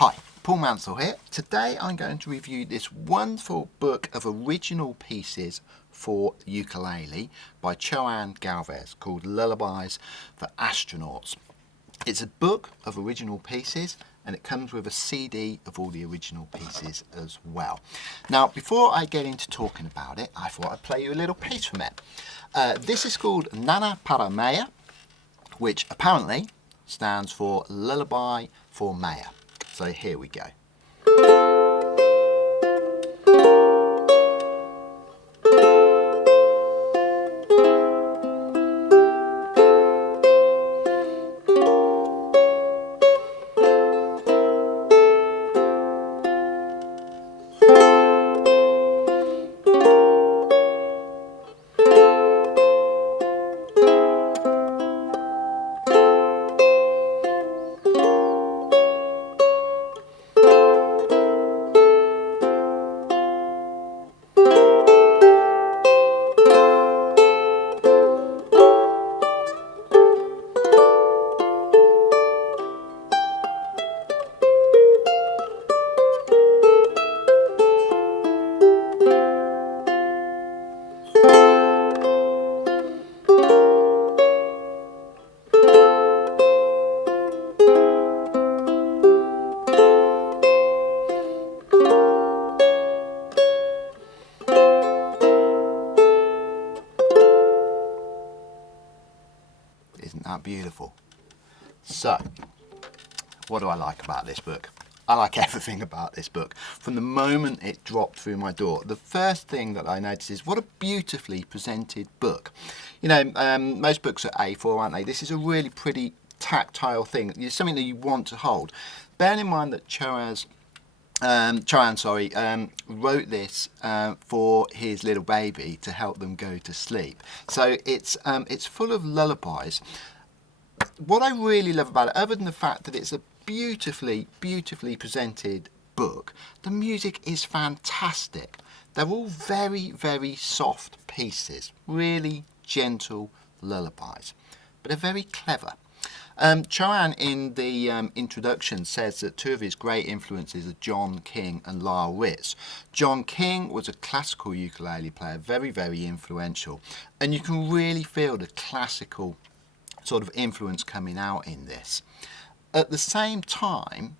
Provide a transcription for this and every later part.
Hi, Paul Mansell here. Today I'm going to review this wonderful book of original pieces for ukulele by Choan Galvez called Lullabies for Astronauts. It's a book of original pieces and it comes with a CD of all the original pieces as well. Now, before I get into talking about it, I thought I'd play you a little piece from it. This is called Nana para Maya, which apparently stands for Lullaby for Maya. So here we go. Isn't that beautiful? So, what do I like about this book? I like everything about this book. From the moment it dropped through my door, the first thing that I noticed is what a beautifully presented book. You know, most books are A4, aren't they? This is a really pretty tactile thing. It's something that you want to hold. Bearing in mind that Choan wrote this for his little baby to help them go to sleep. So it's full of lullabies. What I really love about it, other than the fact that it's a beautifully presented book, the music is fantastic. They're all very, very soft pieces, really gentle lullabies, but they're very clever. Choan in the introduction says that two of his great influences are John King and Lyle Ritz. John King was a classical ukulele player, very, very influential, and you can really feel the classical sort of influence coming out in this. At the same time,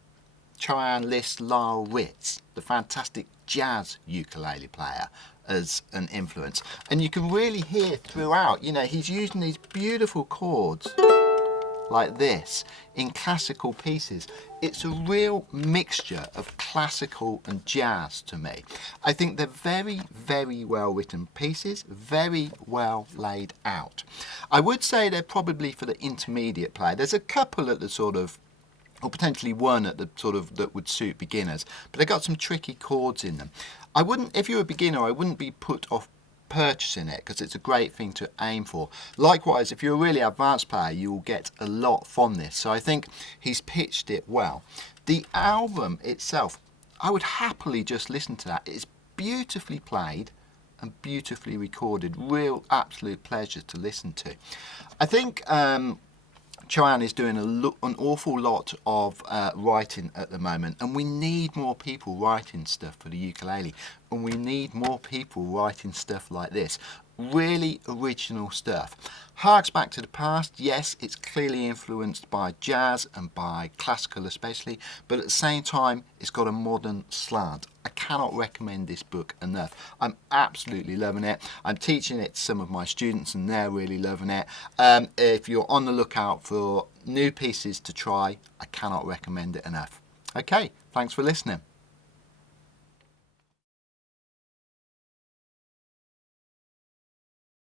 Choan lists Lyle Ritz, the fantastic jazz ukulele player, as an influence, and you can really hear throughout, you know, he's using these beautiful chords like this in classical pieces. It's a real mixture of classical and jazz to me. I think they're very, very well written pieces, very well laid out. I would say they're probably for the intermediate player. There's a couple at the sort of, or potentially one at the sort of that would suit beginners, but they've got some tricky chords in them. I wouldn't, if you're a beginner, I wouldn't be put off purchasing it because it's a great thing to aim for. Likewise, if you're a really advanced player, you will get a lot from this. So I think he's pitched it well. The album itself, I would happily just listen to that. It's beautifully played and beautifully recorded. Real absolute pleasure to listen to. I think Choan is doing an awful lot of writing at the moment, and we need more people writing stuff for the ukulele, and we need more people writing stuff like this. Really original stuff. Harks back to the past, yes, it's clearly influenced by jazz and by classical especially, but at the same time it's got a modern slant. I cannot recommend this book enough. I'm absolutely loving it. I'm teaching it to some of my students and they're really loving it. If you're on the lookout for new pieces to try, I cannot recommend it enough. Okay, thanks for listening.